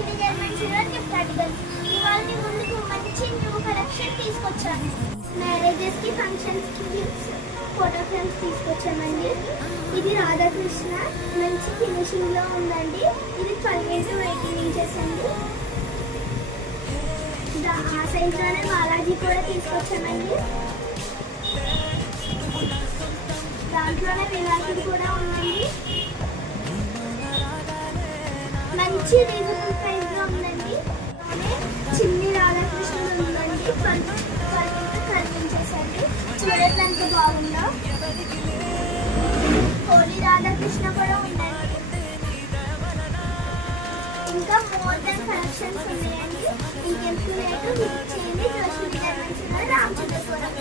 చిన్ని జన్మదిన gift articles. ఇవాళ మీ ముందుకు మంచి న్యూ కలెక్షన్ తీసుకొచ్చాను. మ్యారేజెస్ కి, ఫంక్షన్స్ కి గిఫ్ట్స్, ఫోటో ఫ్రేమ్స్ తీసుకొచ్చామండి. ఇది రాధాకృష్ణ మంచి ఫినిషింగ్ లో ఉందండి. ఇది 12x18 ఇంచెస్ అండి. ఆ సైజ్ లోనే బాలాజీ కూడా తీసుకొచ్చామండి. దాంట్లోనే వినాయకుడు కూడా ఉందండి. మంచి రీజనబుల్ ప్రైస్ లో ఉందండి. చిన్ని రాధాకృష్ణుడు ఉందండి. 12 ఇంచెస్ అండి. చూడండి ఎంత బాగుందో. హోలీ రాధాకృష్ణ కూడా ఉందండి. ఇంకా మోర్ దెన్ కలెక్షన్స్ ఉన్నాయండి. ఇంకెందుకు లేటు విజిట్ చేయండి. జోషి డైమెన్షన్ రామచంద్రపురం.